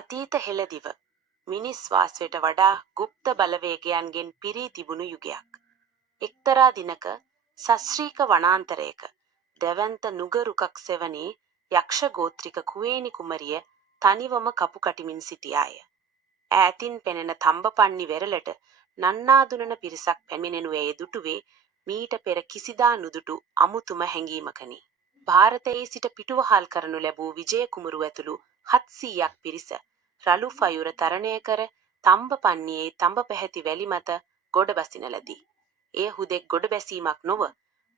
අතීත හෙළදිව මිනිස් වාසයට වඩා ගුප්ත බලවේගයන්ගෙන් පිරී තිබුණු යුගයක්. එක්තරා දිනක සශ්‍රීක වනාන්තරයක දැවැන්ත නුගරුකක් සෙවනේ යක්ෂ ගෝත්‍රික කුවේණි කුමරිය තනිවම කපු කටිමින් සිටියාය. ඈතින් පෙනෙන තම්බපන්නි වෙරළට නන්නාඳුනන පිරිසක් පැමිණෙනුයේ දුටුවේ මීට පෙර කිසිදා නුදුටු අමුතුම හැඟීමකනි. ಭಾರತයේ සිට පිටුවහල් කරනු ලැබූ විජය කුමරු ඇතුළු 700ක් පිරිස රළු ෆයුර තරණය කර තම්බපන්නියේ තඹ පැහැති වැලි මත ගොඩ බසින ලදී. එය හුදෙක් ගොඩ බැසීමක් නොව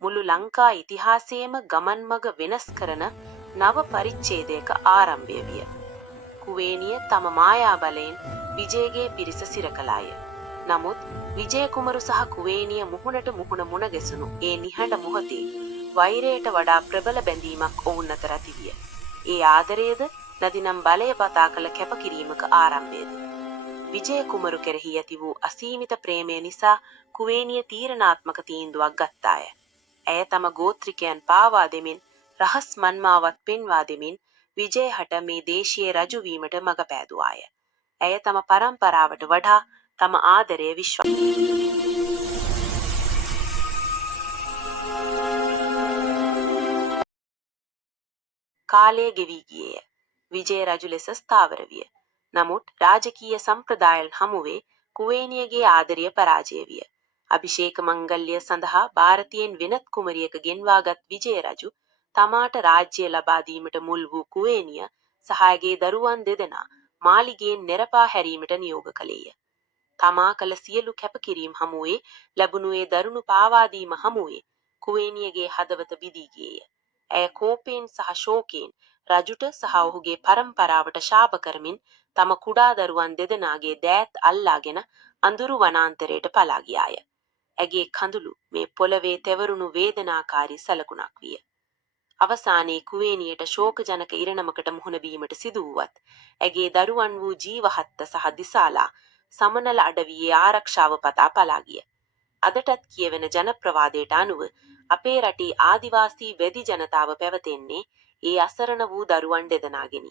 මුළු ලංකා ඉතිහාසයේම ගමන් මඟ වෙනස් කරන නව පරිච්ඡේදයක ආරම්භය විය. කුවේණිය තම මායා බලයෙන් විජයගේ පිරිස සිර කළාය. නමුත් විජය කුමරු සහ කුවේණිය මුහුණට මුහුණ මුණ ගැසුණු ඒ නිහඬ මොහොතේ වෛරයට වඩා ප්‍රබල බැඳීමක් ඔවුන් අතර ඇතිවිය. ඒ ආදරයද නදිනම් බලය පතා කළ කැපකිරීමක ආරම්භයද. විජය කුමරු කෙරෙහි ඇති වූ අසීමිත ප්‍රේමය නිසා කුවේණිය තීරණාත්මක තීන්දුවක් ගත්තාය. ඇය තම ගෝත්‍රිකයන් පාවා දෙමින් රහස් මන්මාවත් පෙන්වා දෙමින් විජය හට මේ දේශීය රජු වීමට මඟ පෑදුවාය. ඇය තම පරම්පරාවට වඩා තම ආදරය කාලය ගෙවී ගියේය. විජය රජු ලෙස ස්ථාවර විය. නමුත් රාජකීය සම්ප්‍රදායන් හමුවේ කුවේණියගේ ආදරය පරාජය විය. අභිෂේක මංගල්‍ය සඳහා ಭಾರತೀයෙන් වෙනත් කුමරියක ගෙන්වාගත් විජය රජු තමාට රාජ්‍ය ලබා දීමට මුල් වූ කුවේණිය සහ ඇගේ දරුවන් දෙදෙනා මාලිගයෙන් නෙරපා හැරීමට නියෝග කළේය. තමා කළ සියලු කැපකිරීම් හමුවේ ලැබුණු ඒ දරුණු පාවාදීම හමුවේ කුවේණියගේ හදවත බිඳී ගියේය. ඇය කෝපයෙන් සහ ශෝකයෙන් රජුට සහ ඔහුගේ පරම්පරාවට ශාප කරමින් තම කුඩා දරුවන් දෙදෙනාගේ දෑත් අල්ලාගෙන අඳුරු වනාන්තරයට පලා ගියාය. ඇගේ කඳුළු මේ පොළවේ තෙවරුණු වේදනාකාරී සලකුණක් විය. අවසානයේ කුවේණියට ශෝකජනක ඉරණමකට මුහුණ දීමට සිදු වුවත් ඇගේ දරුවන් වූ ජීවහත්ත සහ දිසාලා සමනල අඩවියේ ආරක්ෂාව පතා පලා ගිය. අදටත් කියවෙන ජනප්‍රවාදයට අනුව අපේ රටේ ආදිවාසී වෙදි ජනතාව පැවතෙන්නේ ඒ අසරණ වූ දරුවන් දෙදෙනාගෙනි.